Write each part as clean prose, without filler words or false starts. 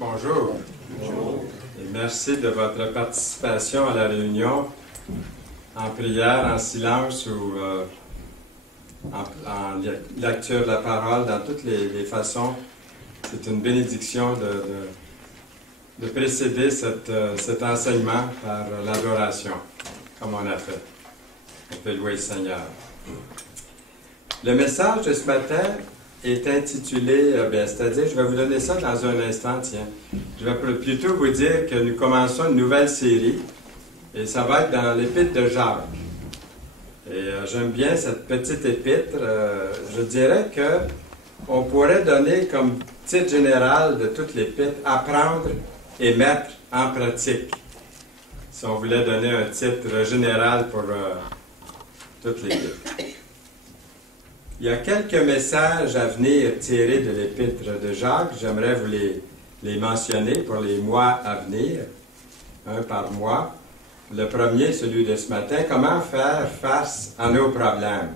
Bonjour. Bonjour. Et merci de votre participation à la réunion en prière, en silence ou en lecture de la parole, dans toutes les façons. C'est une bénédiction de précéder cet enseignement par l'adoration, comme on a fait. On peut louer le Seigneur. Le message de ce matin est intitulé, c'est-à-dire, je vais vous donner ça dans un instant, tiens. Je vais plutôt vous dire que nous commençons une nouvelle série, et ça va être dans l'épître de Jacques. Et j'aime bien cette petite épître. Je dirais que on pourrait donner comme titre général de toute l'épître « Apprendre et mettre en pratique ». Si on voulait donner un titre général pour toute l'épître. Il y a quelques messages à venir tirés de l'épître de Jacques. J'aimerais vous les mentionner pour les mois à venir, un par mois. Le premier, celui de ce matin, comment faire face à nos problèmes,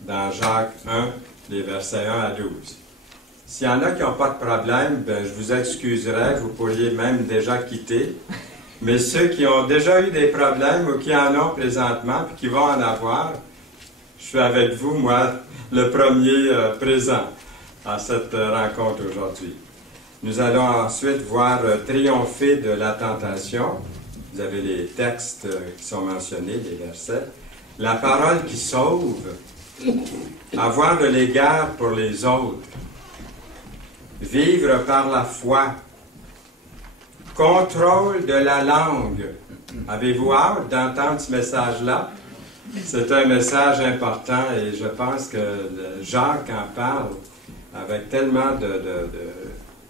dans Jacques 1, les versets 1 à 12. S'il y en a qui n'ont pas de problème, ben, je vous excuserai, vous pourriez même déjà quitter. Mais ceux qui ont déjà eu des problèmes ou qui en ont présentement, puis qui vont en avoir, je suis avec vous, moi, le premier présent à cette rencontre aujourd'hui. Nous allons ensuite voir triompher de la tentation. Vous avez les textes qui sont mentionnés, les versets. La parole qui sauve. Avoir de l'égard pour les autres. Vivre par la foi. Contrôle de la langue. Avez-vous hâte d'entendre ce message-là? C'est un message important et je pense que Jacques en parle avec tellement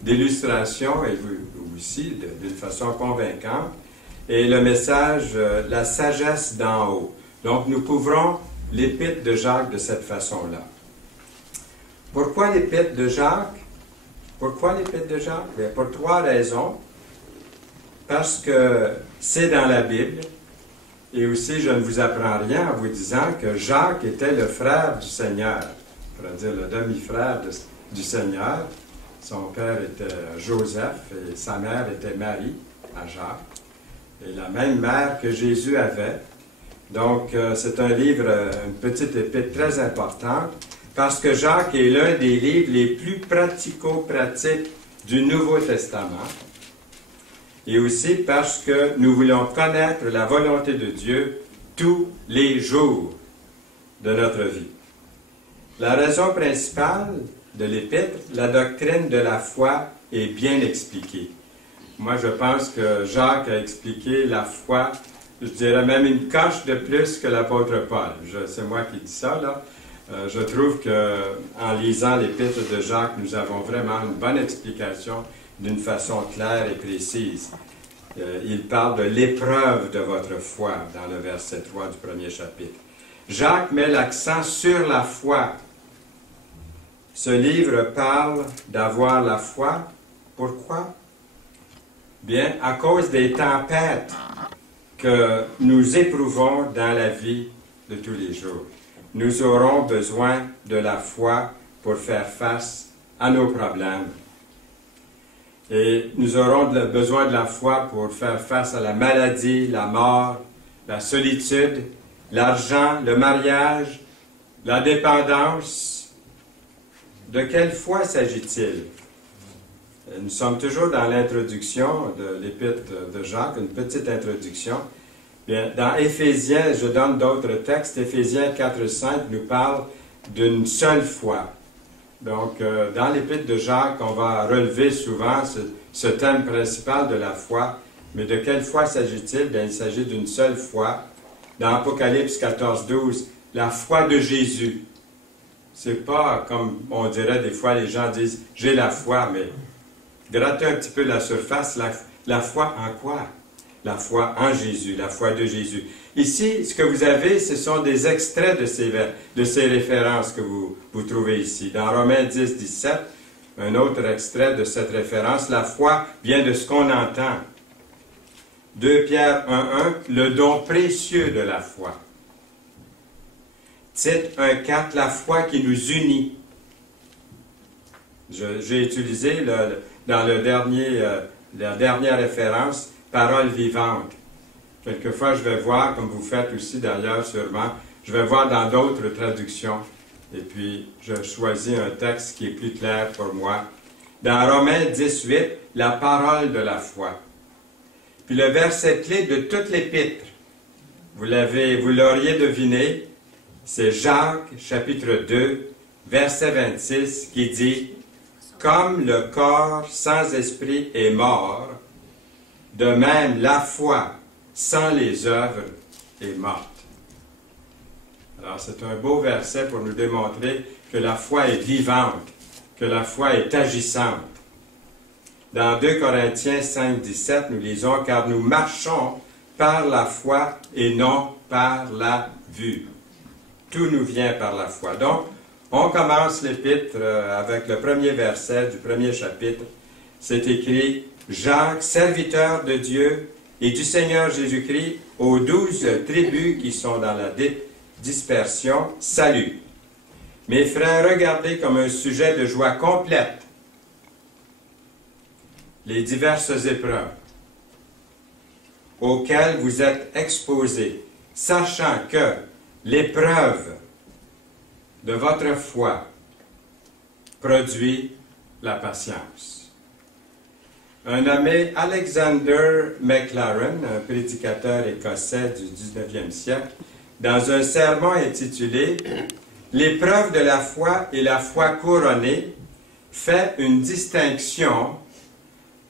d'illustrations et aussi d'une façon convaincante. Et le message, la sagesse d'en haut. Donc nous couvrons l'épître de Jacques de cette façon-là. Pourquoi l'épître de Jacques? Pourquoi l'épître de Jacques? Bien, pour trois raisons. Parce que c'est dans la Bible. Et aussi, je ne vous apprends rien en vous disant que Jacques était le frère du Seigneur. On pourrait dire le demi-frère du Seigneur. Son père était Joseph et sa mère était Marie, à Jacques. Et la même mère que Jésus avait. Donc, c'est un livre, une petite épître très importante, parce que Jacques est l'un des livres les plus pratico-pratiques du Nouveau Testament. Et aussi parce que nous voulons connaître la volonté de Dieu tous les jours de notre vie. La raison principale de l'épître, la doctrine de la foi, est bien expliquée. Moi, je pense que Jacques a expliqué la foi, je dirais même une coche de plus que l'apôtre Paul. C'est moi qui dis ça, là. Je trouve qu'en lisant l'épître de Jacques, nous avons vraiment une bonne explication d'une façon claire et précise. Il parle de l'épreuve de votre foi dans le verset 3 du premier chapitre. Jacques met l'accent sur la foi. Ce livre parle d'avoir la foi. Pourquoi? Bien, à cause des tempêtes que nous éprouvons dans la vie de tous les jours. Nous aurons besoin de la foi pour faire face à nos problèmes. Et nous aurons besoin de la foi pour faire face à la maladie, la mort, la solitude, l'argent, le mariage, la dépendance. De quelle foi s'agit-il? Nous sommes toujours dans l'introduction de l'épître de Jacques, une petite introduction. Bien, dans Éphésiens, je donne d'autres textes, Éphésiens 4-5 nous parle d'une seule foi. Donc, dans l'épître de Jacques, on va relever souvent ce thème principal de la foi. Mais de quelle foi s'agit-il? Bien, il s'agit d'une seule foi. Dans Apocalypse 14-12, la foi de Jésus. C'est pas comme on dirait des fois, les gens disent « j'ai la foi », mais grattez un petit peu la surface. La foi en quoi? La foi en Jésus, la foi de Jésus. Ici, ce que vous avez, ce sont des extraits de ces références que vous trouvez ici. Dans Romains 10-17, un autre extrait de cette référence, la foi vient de ce qu'on entend. 2 Pierre 1.1, le don précieux de la foi. Tite 1.4, la foi qui nous unit. J'ai utilisé dans la dernière référence, parole vivante. Quelquefois, je vais voir, comme vous faites aussi d'ailleurs sûrement, je vais voir dans d'autres traductions. Et puis, je choisis un texte qui est plus clair pour moi. Dans Romains 18, la parole de la foi. Puis le verset clé de toute l'épître, vous l'auriez deviné, c'est Jacques, chapitre 2, verset 26, qui dit « Comme le corps sans esprit est mort, de même la foi sans les œuvres est morte. » Alors c'est un beau verset pour nous démontrer que la foi est vivante, que la foi est agissante. Dans 2 Corinthiens 5, 17, nous lisons « Car nous marchons par la foi et non par la vue. » Tout nous vient par la foi. Donc, on commence l'épître avec le premier verset du premier chapitre. C'est écrit « Jacques, serviteur de Dieu et du Seigneur Jésus-Christ, aux 12 tribus qui sont dans la dispersion, salut. Mes frères, regardez comme un sujet de joie complète les diverses épreuves auxquelles vous êtes exposés, sachant que l'épreuve de votre foi produit la patience. Un nommé Alexander Maclaren, un prédicateur écossais du 19e siècle, dans un sermon intitulé « L'épreuve de la foi et la foi couronnée », fait une distinction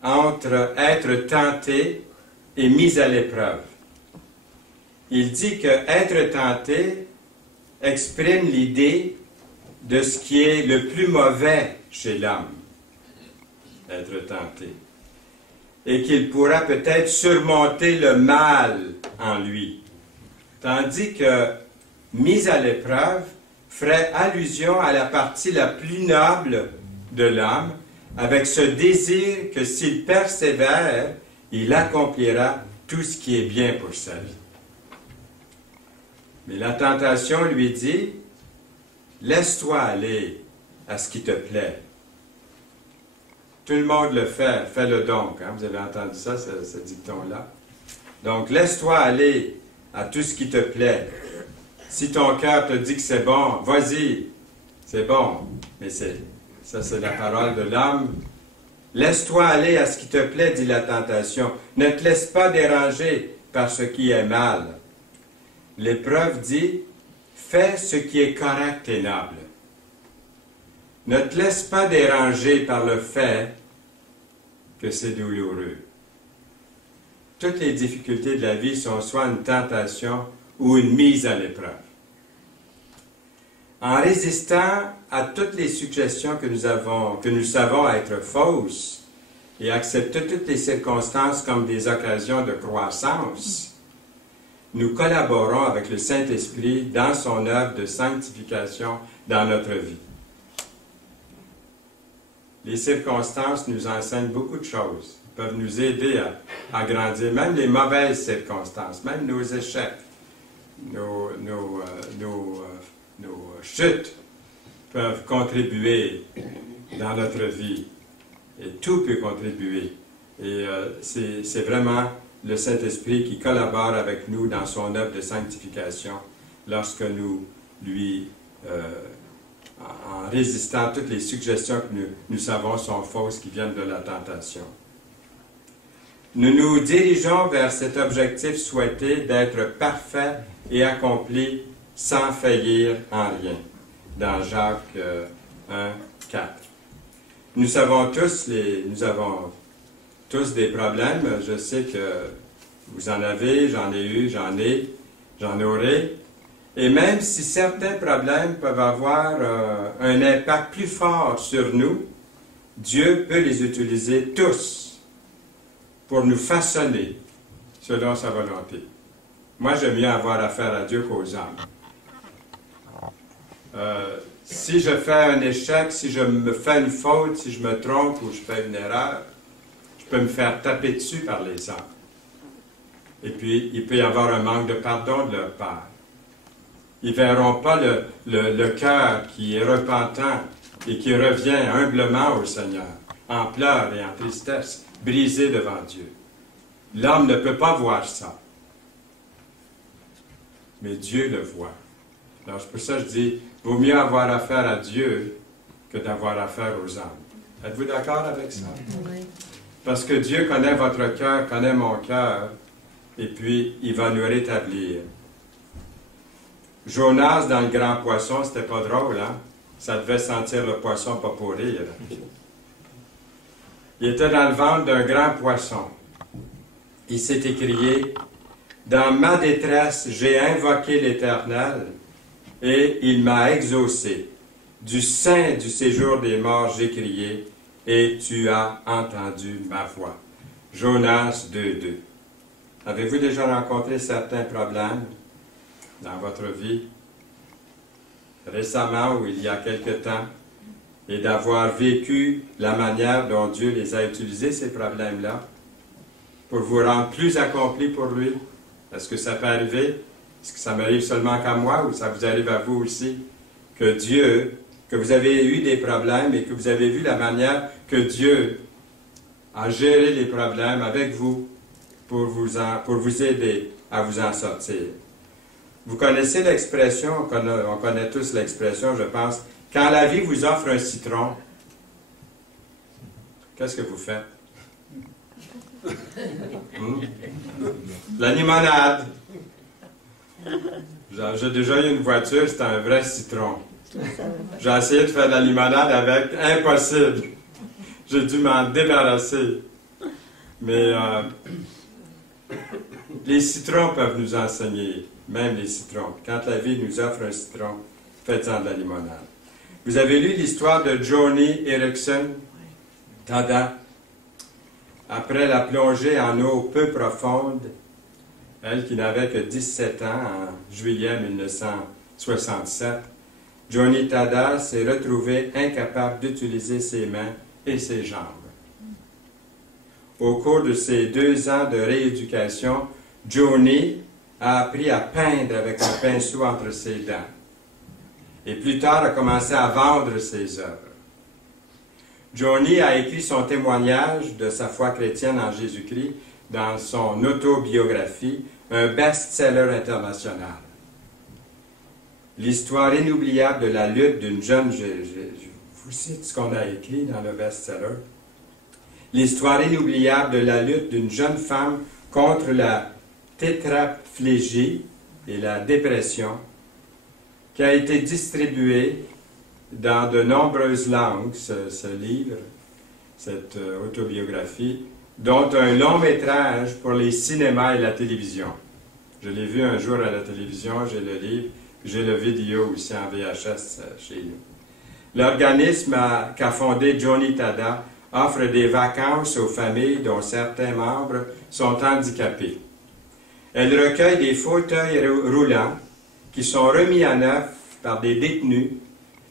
entre être tenté et mis à l'épreuve. Il dit que être tenté exprime l'idée de ce qui est le plus mauvais chez l'homme, être tenté, et qu'il pourra peut-être surmonter le mal en lui, tandis que mis à l'épreuve ferait allusion à la partie la plus noble de l'homme, avec ce désir que s'il persévère, il accomplira tout ce qui est bien pour sa vie. Mais la tentation lui dit, laisse-toi aller à ce qui te plaît. Tout le monde le fait, fais-le donc. Hein? Vous avez entendu ça, ce dicton-là. Donc, laisse-toi aller à tout ce qui te plaît. Si ton cœur te dit que c'est bon, vas-y, c'est bon. Mais ça, c'est la parole de l'homme. Laisse-toi aller à ce qui te plaît, dit la tentation. Ne te laisse pas déranger par ce qui est mal. L'épreuve dit, fais ce qui est correct et noble. Ne te laisse pas déranger par le fait que c'est douloureux. Toutes les difficultés de la vie sont soit une tentation ou une mise à l'épreuve. En résistant à toutes les suggestions que nous savons être fausses et accepter toutes les circonstances comme des occasions de croissance, nous collaborons avec le Saint-Esprit dans son œuvre de sanctification dans notre vie. Les circonstances nous enseignent beaucoup de choses, peuvent nous aider à grandir, même les mauvaises circonstances, même nos échecs, nos chutes peuvent contribuer dans notre vie. Et tout peut contribuer. Et c'est vraiment le Saint-Esprit qui collabore avec nous dans son œuvre de sanctification lorsque nous lui, en résistant à toutes les suggestions que nous savons sont fausses qui viennent de la tentation. Nous nous dirigeons vers cet objectif souhaité d'être parfait et accompli sans faillir en rien. Dans Jacques 1, 4. Nous avons tous des problèmes. Je sais que vous en avez, j'en ai eu, j'en aurai. Et même si certains problèmes peuvent avoir un impact plus fort sur nous, Dieu peut les utiliser tous pour nous façonner selon sa volonté. Moi, j'aime mieux avoir affaire à Dieu qu'aux hommes. Si je fais un échec, si je me fais une faute, si je me trompe ou je fais une erreur, je peux me faire taper dessus par les hommes. Et puis, il peut y avoir un manque de pardon de leur part. Ils ne verront pas le cœur qui est repentant et qui revient humblement au Seigneur. en pleurs et en tristesse, brisé devant Dieu. L'homme ne peut pas voir ça. Mais Dieu le voit. Alors, c'est pour ça que je dis, vaut mieux avoir affaire à Dieu que d'avoir affaire aux hommes. Êtes-vous d'accord avec ça? Oui. Parce que Dieu connaît votre cœur, connaît mon cœur, et puis il va nous rétablir. Jonas dans le grand poisson, c'était pas drôle, hein? Ça devait sentir le poisson pas pour rire. Il était dans le ventre d'un grand poisson. Il s'est écrié, « Dans ma détresse, j'ai invoqué l'Éternel, et il m'a exaucé. Du sein du séjour des morts, j'ai crié, et tu as entendu ma voix. » Jonas 2:2. Avez-vous déjà rencontré certains problèmes dans votre vie, récemment ou il y a quelque temps, et d'avoir vécu la manière dont Dieu les a utilisés, ces problèmes-là, pour vous rendre plus accomplis pour lui? Est-ce que ça peut arriver? Est-ce que ça m'arrive seulement qu'à moi ou ça vous arrive à vous aussi? Que Dieu, que vous avez eu des problèmes et que vous avez vu la manière que Dieu a géré les problèmes avec vous pour vous aider à vous en sortir. Vous connaissez l'expression, on connaît tous l'expression, je pense, quand la vie vous offre un citron, qu'est-ce que vous faites? La limonade. J'ai déjà eu une voiture, c'était un vrai citron. J'ai essayé de faire de la limonade avec, impossible. J'ai dû m'en débarrasser. Mais les citrons peuvent nous enseigner, même les citrons. Quand la vie nous offre un citron, faites-en de la limonade. Vous avez lu l'histoire de Joni Eareckson Tada? Après la plongée en eau peu profonde, elle qui n'avait que 17 ans en juillet 1967, Joni Tada s'est retrouvée incapable d'utiliser ses mains et ses jambes. Au cours de ses 2 ans de rééducation, Joni a appris à peindre avec un pinceau entre ses dents. Et plus tard, a commencé à vendre ses œuvres. Joni a écrit son témoignage de sa foi chrétienne en Jésus-Christ dans son autobiographie, un best-seller international. L'histoire inoubliable de la lutte d'une jeune... Je vous cite ce qu'on a écrit dans le best-seller. L'histoire inoubliable de la lutte d'une jeune femme contre la tétraplégie et la dépression, qui a été distribué dans de nombreuses langues, ce livre, cette autobiographie, dont un long métrage pour les cinémas et la télévision. Je l'ai vu un jour à la télévision, j'ai le livre, j'ai le vidéo aussi en VHS chez nous. L'organisme qu'a fondé Joni Tada offre des vacances aux familles dont certains membres sont handicapés. Elle recueille des fauteuils roulants qui sont remis à neuf par des détenus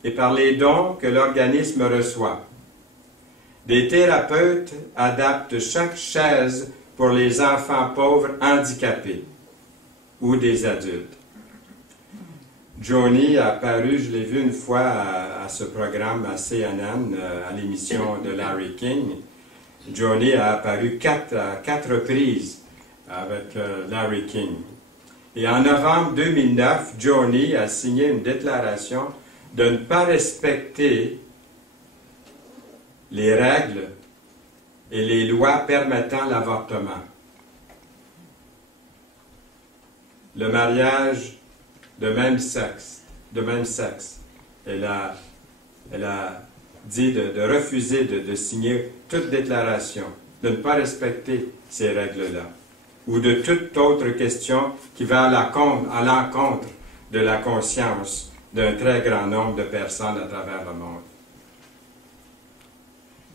et par les dons que l'organisme reçoit. Des thérapeutes adaptent chaque chaise pour les enfants pauvres handicapés ou des adultes. Joni a apparu, je l'ai vu une fois à ce programme à CNN, à l'émission de Larry King. Joni a apparu à quatre reprises avec Larry King. Et en novembre 2009, Joni a signé une déclaration de ne pas respecter les règles et les lois permettant l'avortement. Le mariage de même sexe. Elle a dit de refuser de signer toute déclaration, de ne pas respecter ces règles-là, ou de toute autre question qui va à l'encontre de la conscience d'un très grand nombre de personnes à travers le monde.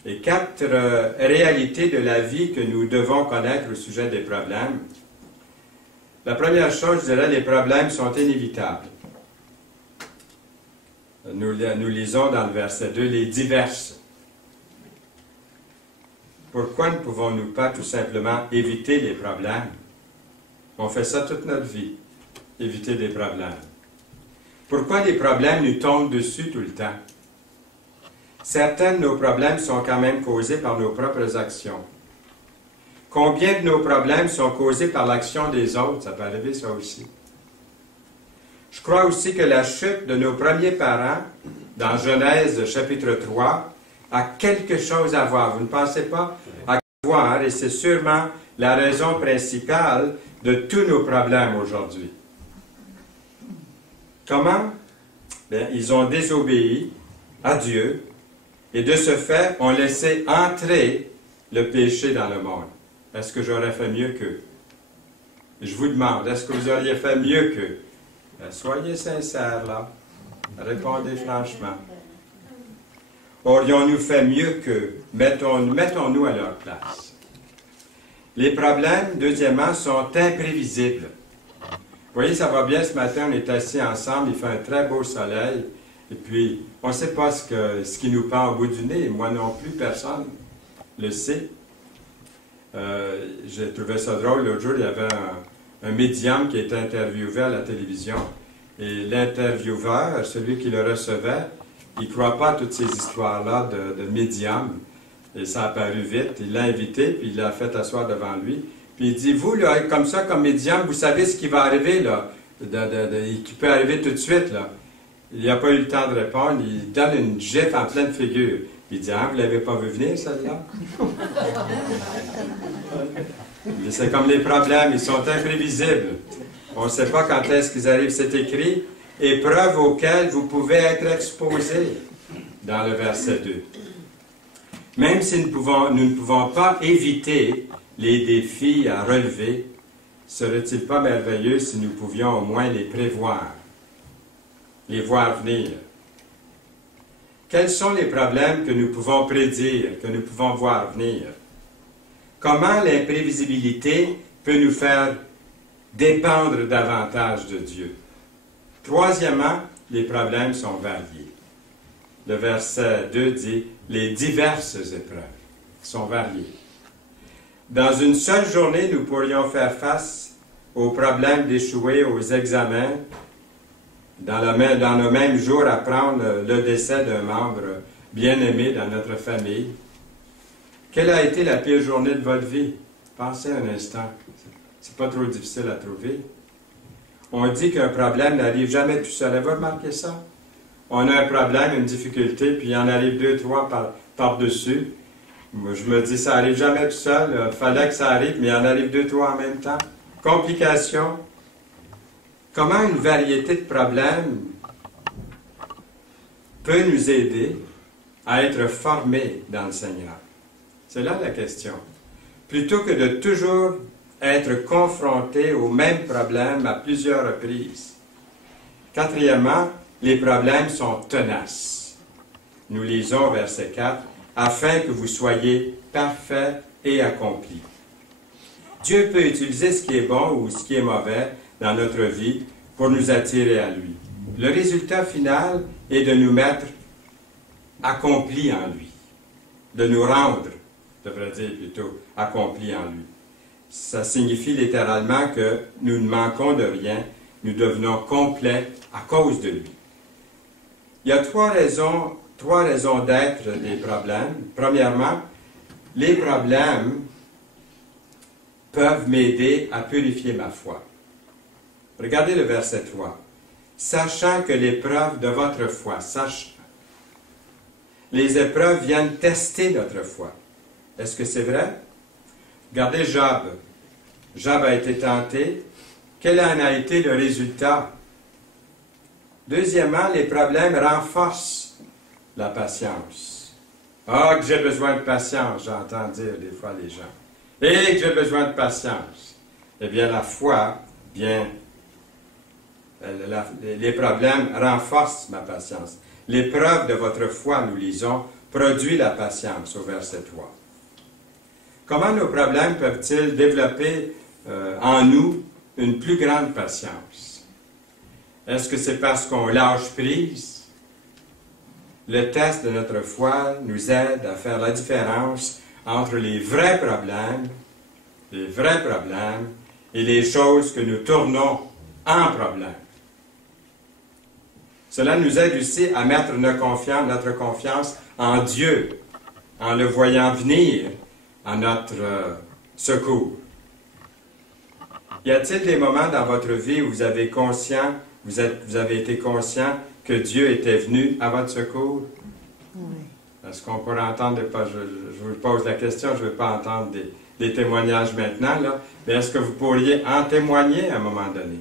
Et 4 réalités de la vie que nous devons connaître au sujet des problèmes. La première chose, je dirais, les problèmes sont inévitables. Nous lisons dans le verset 2, les diverses. Pourquoi ne pouvons-nous pas tout simplement éviter les problèmes? On fait ça toute notre vie, éviter des problèmes. Pourquoi les problèmes nous tombent dessus tout le temps? Certains de nos problèmes sont quand même causés par nos propres actions. Combien de nos problèmes sont causés par l'action des autres? Ça peut arriver, ça aussi. Je crois aussi que la chute de nos premiers parents, dans Genèse chapitre 3, a quelque chose à voir. Vous ne pensez pas à voir, et c'est sûrement la raison principale de tous nos problèmes aujourd'hui. Comment? Bien, ils ont désobéi à Dieu, et de ce fait, ont laissé entrer le péché dans le monde. Est-ce que j'aurais fait mieux qu'eux? Je vous demande, est-ce que vous auriez fait mieux qu'eux? Ben, soyez sincères, là. Répondez franchement. Aurions-nous fait mieux qu'eux? Mettons-nous à leur place. Les problèmes, deuxièmement, sont imprévisibles. Vous voyez, ça va bien ce matin, on est assis ensemble, il fait un très beau soleil, et puis on ne sait pas ce qui nous pend au bout du nez, moi non plus, personne le sait. J'ai trouvé ça drôle, l'autre jour, il y avait un médium qui était interviewé à la télévision, et l'intervieweur, celui qui le recevait, il ne croit pas à toutes ces histoires-là de médium, et ça a apparu vite, il l'a invité, puis il l'a fait asseoir devant lui, puis il dit, vous, là, comme ça, comme médium, vous savez ce qui va arriver, là, qui peut arriver tout de suite, là. Il n'a pas eu le temps de répondre, il donne une gifle en pleine figure. Il dit, ah, vous ne l'avez pas vu venir, celle-là? C'est comme les problèmes, ils sont imprévisibles. On ne sait pas quand est-ce qu'ils arrivent. C'est écrit, épreuves auxquelles vous pouvez être exposés, dans le verset 2. Même si nous ne pouvons pas éviter les défis à relever, serait-il pas merveilleux si nous pouvions au moins les prévoir, les voir venir? Quels sont les problèmes que nous pouvons prédire, que nous pouvons voir venir? Comment l'imprévisibilité peut nous faire dépendre davantage de Dieu? Troisièmement, les problèmes sont variés. Le verset 2 dit « Les diverses épreuves sont variées ». Dans une seule journée, nous pourrions faire face au problème d'échouer aux examens, dans le même jour apprendre le décès d'un membre bien-aimé dans notre famille. Quelle a été la pire journée de votre vie? Pensez un instant. C'est pas trop difficile à trouver. On dit qu'un problème n'arrive jamais tout seul. Avez-vous remarqué ça? On a un problème, une difficulté, puis il en arrive 2, 3 par-dessus. Moi, je me dis, ça n'arrive jamais tout seul. Il fallait que ça arrive, mais il en arrive 2, 3 en même temps. Complications. Comment une variété de problèmes peut nous aider à être formés dans le Seigneur? C'est là la question. Plutôt que de toujours être confrontés aux mêmes problèmes à plusieurs reprises. Quatrièmement, les problèmes sont tenaces. Nous lisons verset 4, « Afin que vous soyez parfaits et accomplis. » Dieu peut utiliser ce qui est bon ou ce qui est mauvais dans notre vie pour nous attirer à lui. Le résultat final est de nous mettre accomplis en lui, de nous rendre, je devrais dire plutôt, accomplis en lui. Ça signifie littéralement que nous ne manquons de rien, nous devenons complets à cause de lui. Il y a trois raisons d'être des problèmes. Premièrement, les problèmes peuvent m'aider à purifier ma foi. Regardez le verset 3. « Sachant que l'épreuve de votre foi, sachant. » Les épreuves viennent tester notre foi. Est-ce que c'est vrai? Regardez Job. Job a été tenté. Quel en a été le résultat? Deuxièmement, les problèmes renforcent la patience. « Ah, que j'ai besoin de patience », j'entends dire des fois les gens. « Et que j'ai besoin de patience. » Eh bien, la foi, les problèmes renforcent ma patience. L'épreuve de votre foi, nous lisons, produit la patience au verset 3. Comment nos problèmes peuvent-ils développer en nous une plus grande patience? Est-ce que c'est parce qu'on lâche prise? Le test de notre foi nous aide à faire la différence entre les vrais problèmes et les choses que nous tournons en problème. Cela nous aide aussi à mettre notre confiance en Dieu, en le voyant venir à notre secours. Y a-t-il des moments dans votre vie où vous avez été conscient que Dieu était venu à votre secours? Oui. Est-ce qu'on pourrait entendre, je vous pose la question, je ne veux pas entendre des témoignages maintenant, là, mais est-ce que vous pourriez en témoigner à un moment donné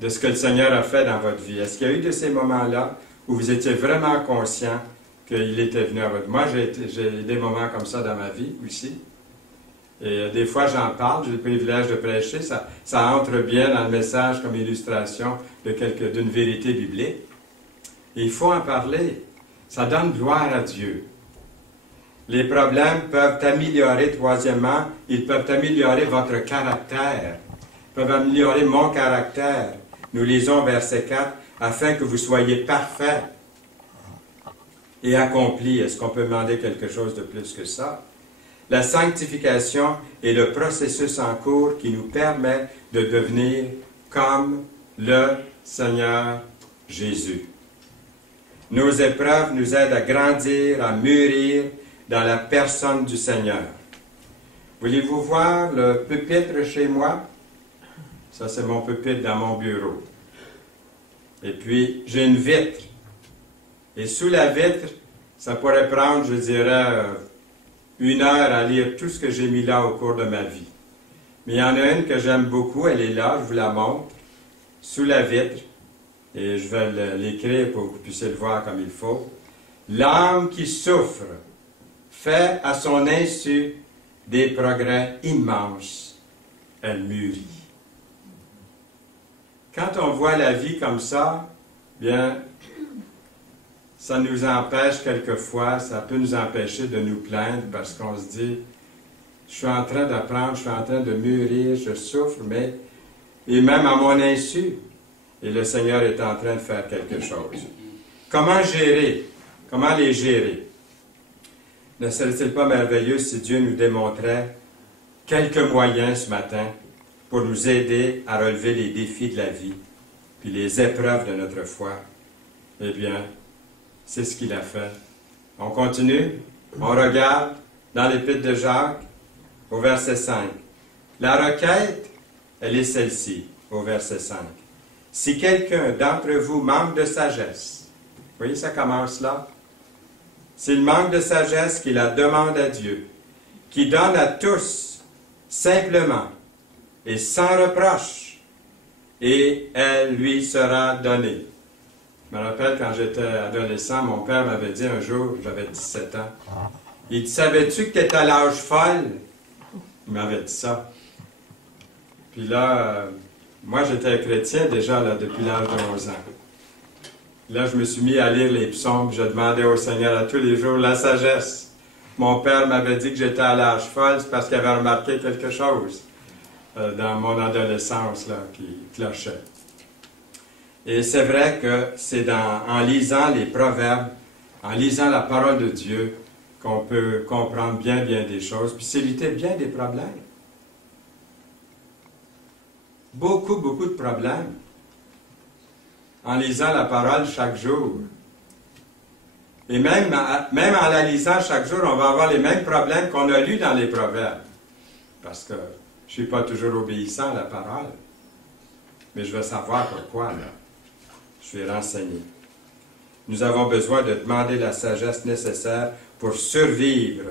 de ce que le Seigneur a fait dans votre vie? Est-ce qu'il y a eu de ces moments-là où vous étiez vraiment conscient qu'il était venu à votre vie? Moi, j'ai des moments comme ça dans ma vie aussi. Et des fois, j'en parle, j'ai le privilège de prêcher, ça entre bien dans le message comme illustration d'une vérité biblique. Et il faut en parler. Ça donne gloire à Dieu. Les problèmes peuvent améliorer, troisièmement, ils peuvent améliorer votre caractère. Ils peuvent améliorer mon caractère. Nous lisons verset 4, afin que vous soyez parfaits et accomplis. Est-ce qu'on peut demander quelque chose de plus que ça? La sanctification est le processus en cours qui nous permet de devenir comme le Seigneur Jésus. Nos épreuves nous aident à grandir, à mûrir dans la personne du Seigneur. Voulez-vous voir le pupitre chez moi? Ça, c'est mon pupitre dans mon bureau. Et puis, j'ai une vitre. Et sous la vitre, ça pourrait prendre, je dirais, 1 heure à lire tout ce que j'ai mis là au cours de ma vie. Mais il y en a une que j'aime beaucoup, elle est là, je vous la montre, sous la vitre, et je vais l'écrire pour que vous puissiez le voir comme il faut. L'âme qui souffre fait à son insu des progrès immenses, elle mûrit. Quand on voit la vie comme ça, bien, ça nous empêche quelquefois, ça peut nous empêcher de nous plaindre parce qu'on se dit, je suis en train d'apprendre, je suis en train de mûrir, je souffre, mais, et même à mon insu, et le Seigneur est en train de faire quelque chose. Comment gérer? Comment les gérer? Ne serait-il pas merveilleux si Dieu nous démontrait quelques moyens ce matin pour nous aider à relever les défis de la vie, puis les épreuves de notre foi? Eh bien, c'est ce qu'il a fait. On continue, on regarde dans l'Épître de Jacques, au verset 5. La requête, elle est celle-ci, au verset 5. Si quelqu'un d'entre vous manque de sagesse, vous voyez, ça commence là. S'il manque de sagesse, qu'il la demande à Dieu, qui donne à tous, simplement, et sans reproche, et elle lui sera donnée. Je me rappelle quand j'étais adolescent, mon père m'avait dit un jour, j'avais 17 ans, il dit, savais-tu que tu étais à l'âge folle? Il m'avait dit ça. Puis là, moi j'étais chrétien déjà là, depuis l'âge de 11 ans. Là, je me suis mis à lire les psaumes, je demandais au Seigneur à tous les jours la sagesse. Mon père m'avait dit que j'étais à l'âge folle, c'est parce qu'il avait remarqué quelque chose dans mon adolescence là, qui clochait. Et c'est vrai que c'est en lisant les proverbes, en lisant la parole de Dieu, qu'on peut comprendre bien des choses, puis s'éviter bien des problèmes. Beaucoup de problèmes. En lisant la parole chaque jour. Et même en la lisant chaque jour, on va avoir les mêmes problèmes qu'on a lus dans les proverbes. Parce que je ne suis pas toujours obéissant à la parole. Mais je veux savoir pourquoi, là. Je suis renseigné. Nous avons besoin de demander la sagesse nécessaire pour survivre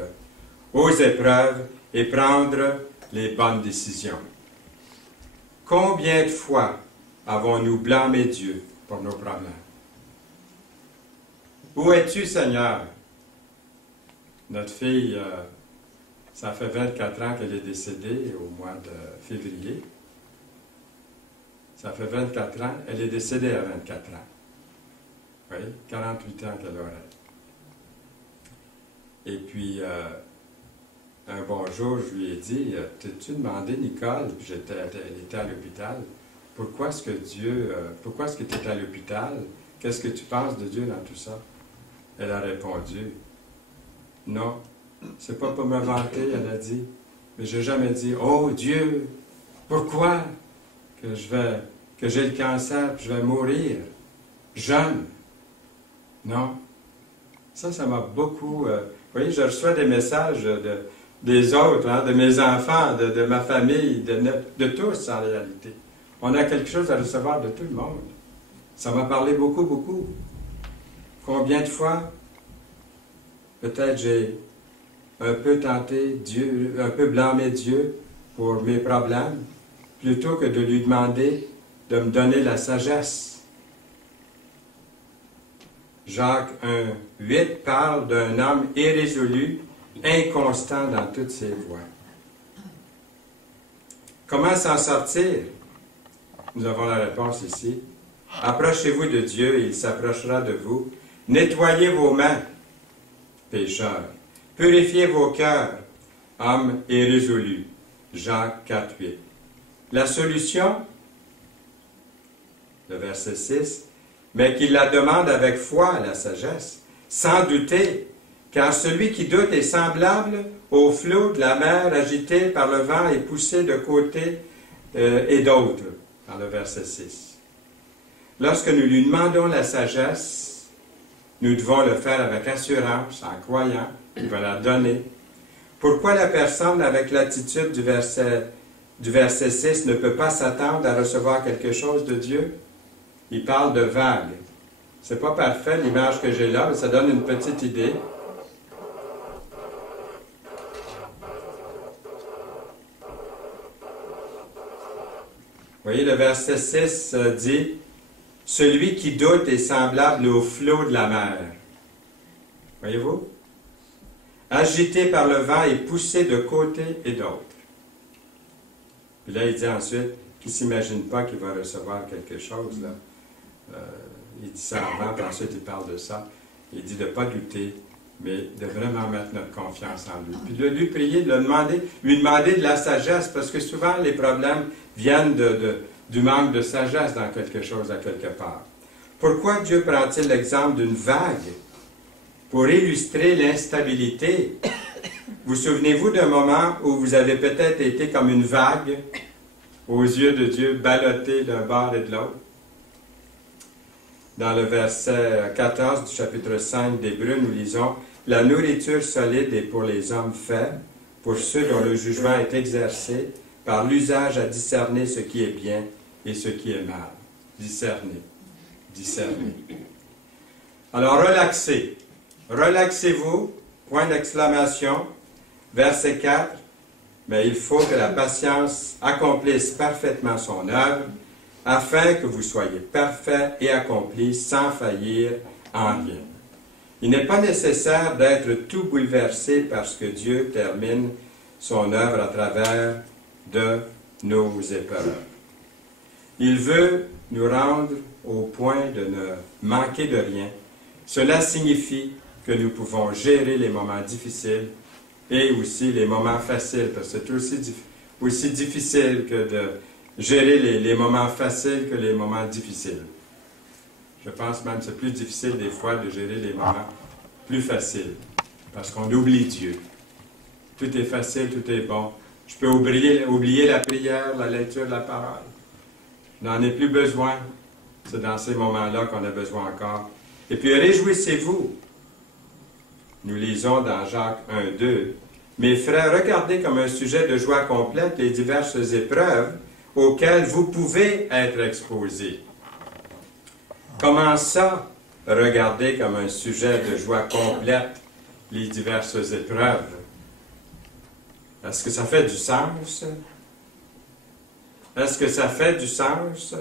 aux épreuves et prendre les bonnes décisions. Combien de fois avons-nous blâmé Dieu pour nos problèmes? Où es-tu, Seigneur? Notre fille, ça fait 24 ans qu'elle est décédée au mois de février. Ça fait 24 ans. Elle est décédée à 24 ans. Oui, 48 ans qu'elle aurait. Et puis, un bon jour, je lui ai dit, t'as-tu demandé, Nicole, puis elle était à l'hôpital, pourquoi est-ce que tu es à l'hôpital? Qu'est-ce que tu penses de Dieu dans tout ça? Elle a répondu, non, c'est pas pour me vanter, elle a dit, mais je n'ai jamais dit, oh Dieu, pourquoi que j'ai le cancer, puis je vais mourir? jeune. Non. Ça m'a beaucoup... vous voyez, je reçois des messages des autres, hein, de mes enfants, de ma famille, de tous en réalité. On a quelque chose à recevoir de tout le monde. Ça m'a parlé beaucoup, beaucoup. Combien de fois, peut-être j'ai un peu tenté Dieu, un peu blâmé Dieu pour mes problèmes, plutôt que de lui demander de me donner la sagesse. Jacques 1,8 parle d'un homme irrésolu, inconstant dans toutes ses voies. Comment s'en sortir? Nous avons la réponse ici. Approchez-vous de Dieu et il s'approchera de vous. Nettoyez vos mains, pécheurs. Purifiez vos cœurs, hommes irrésolus. Jacques 4,8. La solution, le verset 6, mais qu'il la demande avec foi, la sagesse, sans douter, car celui qui doute est semblable au flot de la mer agité par le vent et poussé de côté et d'autre, dans le verset 6. Lorsque nous lui demandons la sagesse, nous devons le faire avec assurance, en croyant qu'il va la donner. Pourquoi la personne, avec l'attitude du verset 6, ne peut pas s'attendre à recevoir quelque chose de Dieu? Il parle de vague. C'est pas parfait l'image que j'ai là, mais ça donne une petite idée. Vous voyez, le verset 6 dit « Celui qui doute est semblable au flot de la mer. » Voyez-vous? Agité par le vent et poussé de côté et d'autre. Puis là, il dit ensuite qu'il ne s'imagine pas qu'il va recevoir quelque chose. Là. Il dit ça avant, puis ensuite il parle de ça. Il dit de ne pas douter, mais de vraiment mettre notre confiance en lui. Puis de lui prier, de lui demander de la sagesse, parce que souvent les problèmes viennent du manque de sagesse dans quelque chose à quelque part. Pourquoi Dieu prend-il l'exemple d'une vague? Pour illustrer l'instabilité. Vous souvenez-vous d'un moment où vous avez peut-être été comme une vague aux yeux de Dieu, ballotté d'un bord et de l'autre? Dans le verset 14 du chapitre 5 d'Hébreux, nous lisons « La nourriture solide est pour les hommes faibles, pour ceux dont le jugement est exercé par l'usage à discerner ce qui est bien et ce qui est mal. » Discerner. Discerner. Alors, relaxez. Relaxez-vous, point d'exclamation, verset 4, mais il faut que la patience accomplisse parfaitement son œuvre, afin que vous soyez parfaits et accomplis sans faillir en rien. Il n'est pas nécessaire d'être tout bouleversé parce que Dieu termine son œuvre à travers de nos épreuves. Il veut nous rendre au point de ne manquer de rien. Cela signifie que nous pouvons gérer les moments difficiles et aussi les moments faciles, parce que c'est aussi difficile que de gérer les moments faciles que les moments difficiles. Je pense même que c'est plus difficile des fois de gérer les moments plus faciles, parce qu'on oublie Dieu. Tout est facile, tout est bon. Je peux oublier la prière, la lecture de la parole. Je n'en ai plus besoin. C'est dans ces moments-là qu'on a besoin encore. Et puis, réjouissez-vous. Nous lisons dans Jacques 1,2. Mes frères, regardez comme un sujet de joie complète les diverses épreuves auxquelles vous pouvez être exposés. Comment ça, regarder comme un sujet de joie complète les diverses épreuves? Est-ce que ça fait du sens? Est-ce que ça fait du sens?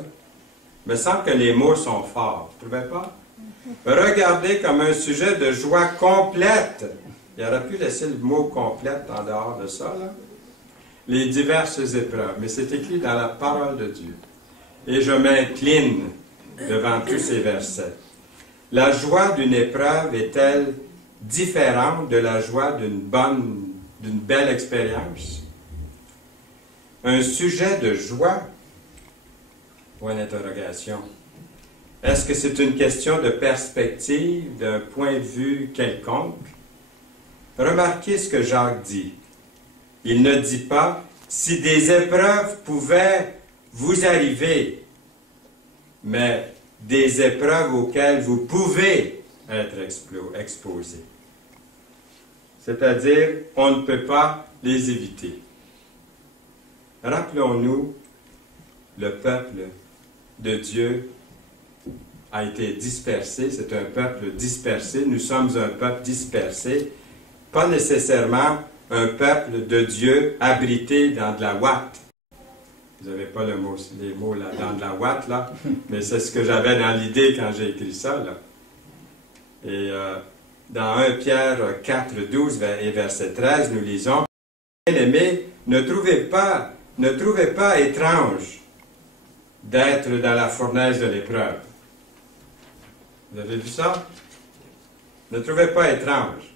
Il me semble que les mots sont forts, vous ne trouvez pas? Regardez comme un sujet de joie complète. Il aurait pu laisser le mot complète en dehors de ça, là. Les diverses épreuves. Mais c'est écrit dans la parole de Dieu. Et je m'incline devant tous ces versets. La joie d'une épreuve est-elle différente de la joie d'une belle expérience? Un sujet de joie? Point d'interrogation. Est-ce que c'est une question de perspective, d'un point de vue quelconque? Remarquez ce que Jacques dit. Il ne dit pas « si des épreuves pouvaient vous arriver », mais des épreuves auxquelles vous pouvez être exposés. C'est-à-dire, on ne peut pas les éviter. Rappelons-nous, le peuple de Dieu a été dispersé, c'est un peuple dispersé, nous sommes un peuple dispersé, pas nécessairement un peuple de Dieu abrité dans de la ouate. Vous n'avez pas les mots là, dans de la ouate, là, mais c'est ce que j'avais dans l'idée quand j'ai écrit ça, là. Et dans 1 Pierre 4, 12 et verset 13, nous lisons « Bien-aimés, ne trouvez pas étrange d'être dans la fournaise de l'épreuve. » Vous avez vu ça? Ne trouvez pas étrange.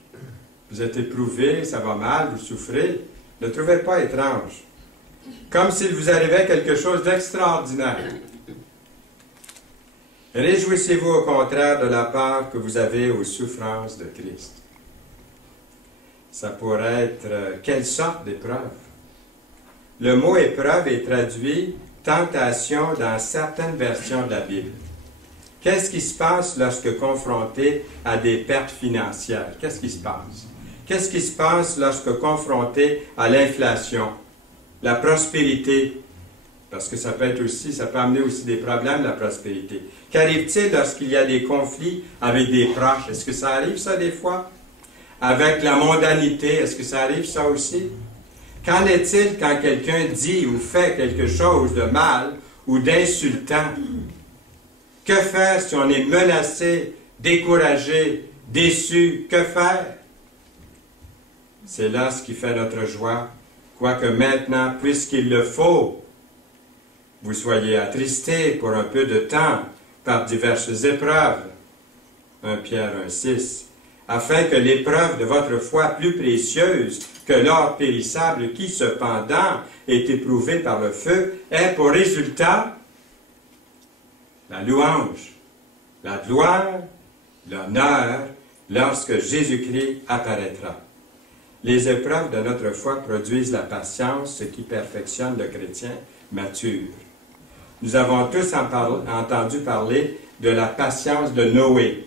Vous êtes éprouvé, ça va mal, vous souffrez. Ne trouvez pas étrange. Comme s'il vous arrivait quelque chose d'extraordinaire. Réjouissez-vous au contraire de la part que vous avez aux souffrances de Christ. Ça pourrait être quelle sorte d'épreuve? Le mot épreuve est traduit tentation dans certaines versions de la Bible. Qu'est-ce qui se passe lorsque confronté à des pertes financières? Qu'est-ce qui se passe? Qu'est-ce qui se passe lorsque confronté à l'inflation, la prospérité? Parce que ça peut amener aussi des problèmes, la prospérité. Qu'arrive-t-il lorsqu'il y a des conflits avec des proches? Est-ce que ça arrive, ça, des fois? Avec la mondanité, est-ce que ça arrive, ça aussi? Qu'en est-il quand quelqu'un dit ou fait quelque chose de mal ou d'insultant? Que faire si on est menacé, découragé, déçu? Que faire? C'est là ce qui fait notre joie, quoique maintenant, puisqu'il le faut, vous soyez attristés pour un peu de temps par diverses épreuves. 1 Pierre 1,6. Afin que l'épreuve de votre foi plus précieuse que l'or périssable qui, cependant, est éprouvé par le feu, ait pour résultat la louange, la gloire, l'honneur, lorsque Jésus-Christ apparaîtra. Les épreuves de notre foi produisent la patience, ce qui perfectionne le chrétien mature. Nous avons tous entendu parler de la patience de Noé.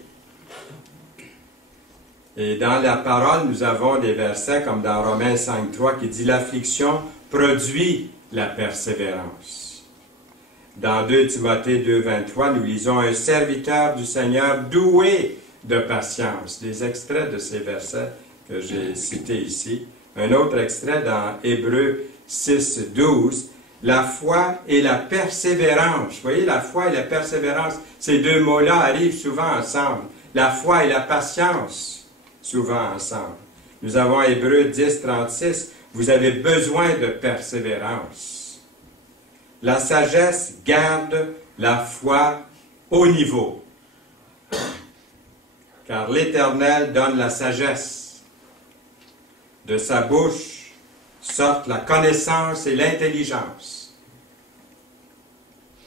Et dans la parole, nous avons des versets comme dans Romains 5,3 qui dit « L'affliction produit la persévérance ». Dans 2 Timothée 2,23, nous lisons « Un serviteur du Seigneur doué de patience ». Des extraits de ces versets que j'ai cités ici. Un autre extrait dans Hébreux 6,12. La foi et la persévérance. Vous voyez, la foi et la persévérance, ces deux mots-là arrivent souvent ensemble. La foi et la patience, souvent ensemble. Nous avons Hébreux 10, 36. Vous avez besoin de persévérance. La sagesse garde la foi au niveau. Car l'Éternel donne la sagesse. De sa bouche sortent la connaissance et l'intelligence.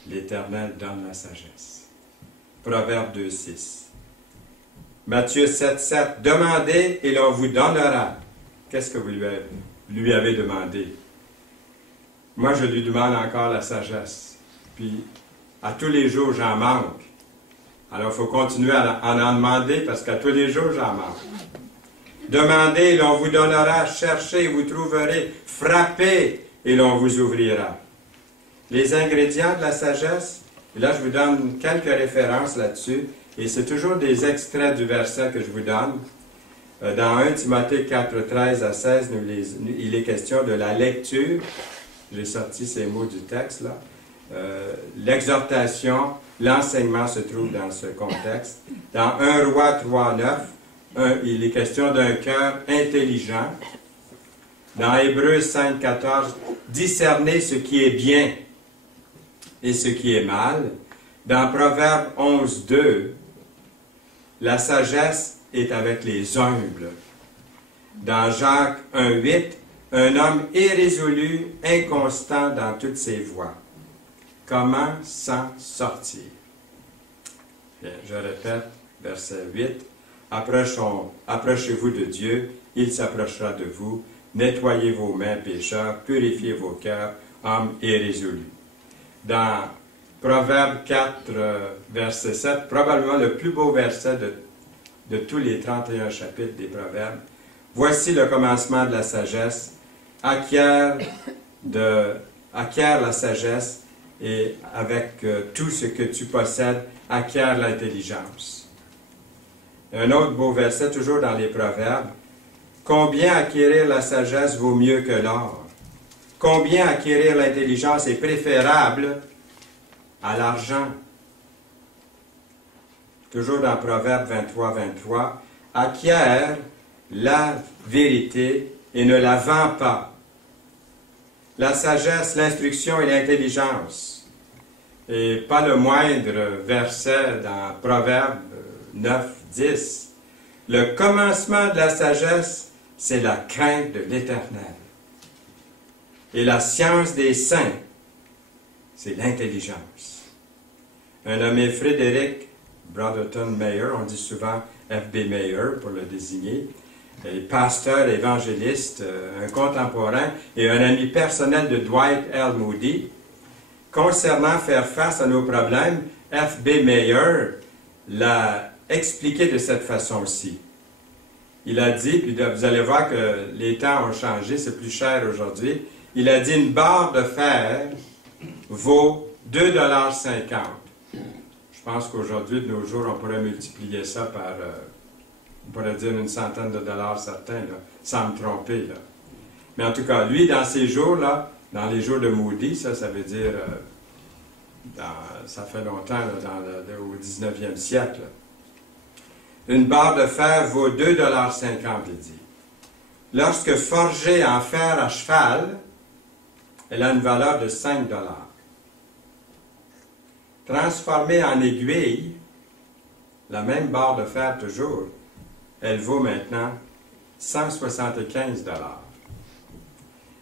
L'Éternel donne la sagesse. Proverbe 2, 6. Matthieu 7, 7. Demandez et l'on vous donnera. Qu'est-ce que vous lui avez demandé? Moi, je lui demande encore la sagesse. Puis, à tous les jours, j'en manque. Alors, il faut continuer à en demander parce qu'à tous les jours, j'en manque. Demandez et l'on vous donnera. Cherchez et vous trouverez. Frappez et l'on vous ouvrira. Les ingrédients de la sagesse, et là, je vous donne quelques références là-dessus. Et c'est toujours des extraits du verset que je vous donne. Dans 1 Timothée 4, 13 à 16, il est question de la lecture. J'ai sorti ces mots du texte, là. L'exhortation, l'enseignement se trouve dans ce contexte. Dans 1 Roi 3, 9, il est question d'un cœur intelligent. Dans Hébreux 5, 14, discerner ce qui est bien et ce qui est mal. Dans Proverbe 11, 2, la sagesse est avec les humbles. Dans Jacques 1, 8, un homme irrésolu, inconstant dans toutes ses voies. Comment s'en sortir? Bien, je répète, verset 8. Approchez-vous de Dieu, il s'approchera de vous. Nettoyez vos mains, pécheurs, purifiez vos cœurs, hommes irrésolus. Dans Proverbe 4, verset 7, probablement le plus beau verset de tous les 31 chapitres des Proverbes. Voici le commencement de la sagesse. Acquiert la sagesse et avec tout ce que tu possèdes, acquiert l'intelligence. Un autre beau verset, toujours dans les Proverbes. Combien acquérir la sagesse vaut mieux que l'or? Combien acquérir l'intelligence est préférable à l'argent? Toujours dans Proverbe 23, 23. Acquiert la vérité et ne la vends pas. La sagesse, l'instruction et l'intelligence. Et pas le moindre verset dans Proverbe 9, 10. Le commencement de la sagesse, c'est la crainte de l'Éternel. Et la science des saints, c'est l'intelligence. Un nommé Frédéric Brotherton Mayer, on dit souvent F.B. Mayer pour le désigner, est pasteur, évangéliste, un contemporain et un ami personnel de Dwight L. Moody. Concernant faire face à nos problèmes, F.B. Mayer l'a expliqué de cette façon-ci. Il a dit, puis vous allez voir que les temps ont changé, c'est plus cher aujourd'hui, il a dit une barre de fer vaut 2,50 $. Je pense qu'aujourd'hui, de nos jours, on pourrait multiplier ça par, on pourrait dire une centaine de dollars certains, là, sans me tromper. Là. Mais en tout cas, lui, dans ces jours-là, dans les jours de Moody, ça veut dire, ça fait longtemps, là, au 19e siècle. Une barre de fer vaut 2,50 $, il dit. Lorsque forgée en fer à cheval, elle a une valeur de 5 $. Transformée en aiguille, la même barre de fer toujours, elle vaut maintenant 175 $.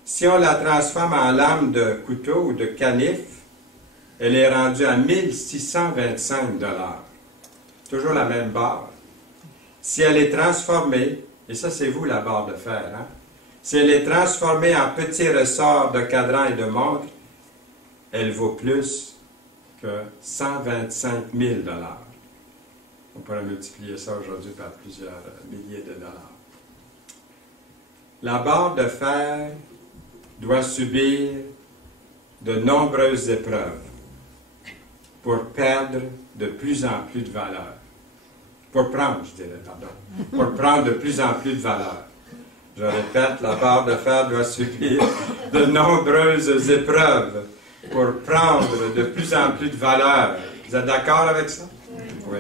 Si on la transforme en lame de couteau ou de canif, elle est rendue à 1625 $. Toujours la même barre. Si elle est transformée, et ça c'est vous la barre de fer, hein? Si elle est transformée en petits ressorts de cadrans et de montres, elle vaut plus que 125 000 $. On pourrait multiplier ça aujourd'hui par plusieurs milliers de dollars. La barre de fer doit subir de nombreuses épreuves pour perdre de plus en plus de valeur. Pour prendre, je dirais, pardon. Pour prendre de plus en plus de valeur. Je répète, la barre de fer doit subir de nombreuses épreuves pour prendre de plus en plus de valeur. Vous êtes d'accord avec ça? Oui.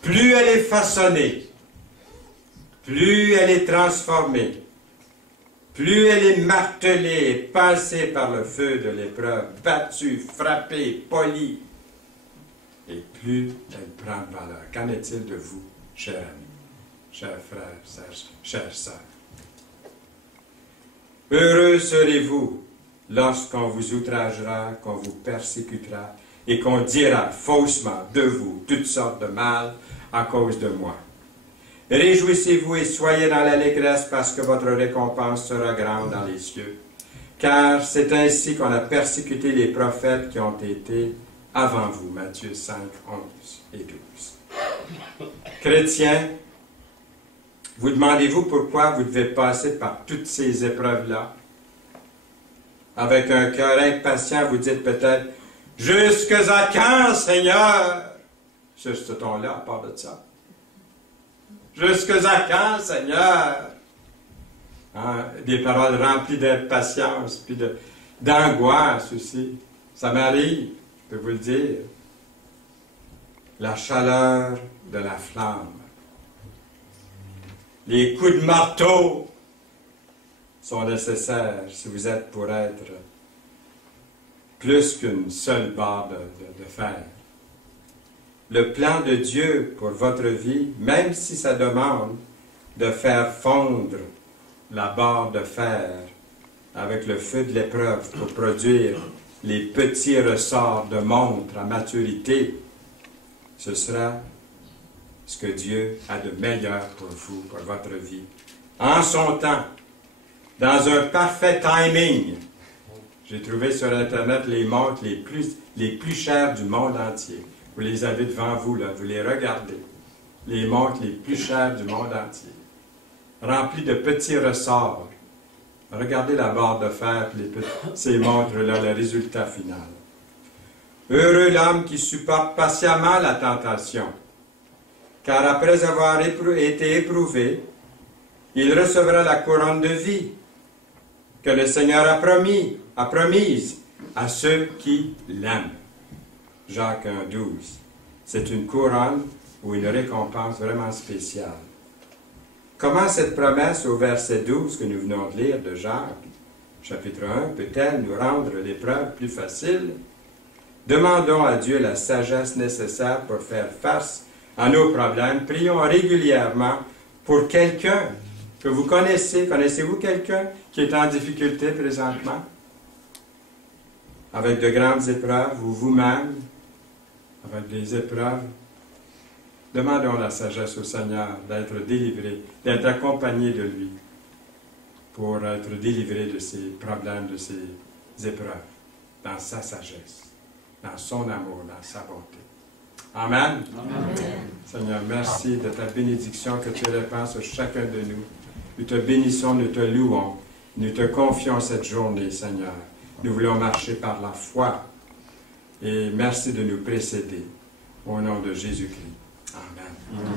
Plus elle est façonnée, plus elle est transformée, plus elle est martelée et passée par le feu de l'épreuve, battue, frappée, polie, et plus elle prend de valeur. Qu'en est-il de vous, chers amis, chers frères, chères sœurs? Heureux serez-vous lorsqu'on vous outragera, qu'on vous persécutera, et qu'on dira faussement de vous toutes sortes de mal à cause de moi. Réjouissez-vous et soyez dans l'allégresse parce que votre récompense sera grande dans les cieux. Car c'est ainsi qu'on a persécuté les prophètes qui ont été avant vous. Matthieu 5, 11 et 12. Chrétiens, vous demandez-vous pourquoi vous devez passer par toutes ces épreuves-là? Avec un cœur impatient, vous dites peut-être « Jusque à quand, Seigneur? » Sur ce ton-là, à part de ça. « Jusque à quand, Seigneur? » Hein, des paroles remplies d'impatience, puis d'angoisse aussi. Ça m'arrive, je peux vous le dire. La chaleur de la flamme. Les coups de marteau sont nécessaires si vous êtes pour être plus qu'une seule barre de fer. Le plan de Dieu pour votre vie, même si ça demande de faire fondre la barre de fer avec le feu de l'épreuve pour produire les petits ressorts de montre à maturité, ce sera ce que Dieu a de meilleur pour vous, pour votre vie. En son temps, dans un parfait timing, J'ai trouvé sur Internet les montres les plus chères du monde entier. Vous les avez devant vous, là, vous les regardez. Les montres les plus chères du monde entier. Remplies de petits ressorts. Regardez la barre de fer, ces montres-là, le résultat final. Heureux l'homme qui supporte patiemment la tentation, car après avoir été éprouvé, il recevra la couronne de vie que le Seigneur a promise à ceux qui l'aiment. Jacques 1,12. C'est une couronne ou une récompense vraiment spéciale. Comment cette promesse au verset 12 que nous venons de lire de Jacques, chapitre 1, peut-elle nous rendre l'épreuve plus facile? Demandons à Dieu la sagesse nécessaire pour faire face à nos problèmes. Prions régulièrement pour quelqu'un que vous connaissez. Connaissez-vous quelqu'un qui est en difficulté présentement? Avec de grandes épreuves, ou vous-même, avec des épreuves? Demandons la sagesse au Seigneur d'être délivré, d'être accompagné de lui pour être délivré de ces problèmes, de ces épreuves, dans sa sagesse, dans son amour, dans sa bonté. Amen. Amen. Seigneur, merci de ta bénédiction que tu répands sur chacun de nous. Nous te bénissons, nous te louons, nous te confions cette journée, Seigneur. Nous voulons marcher par la foi. Et merci de nous précéder. Au nom de Jésus-Christ. Amen. Amen.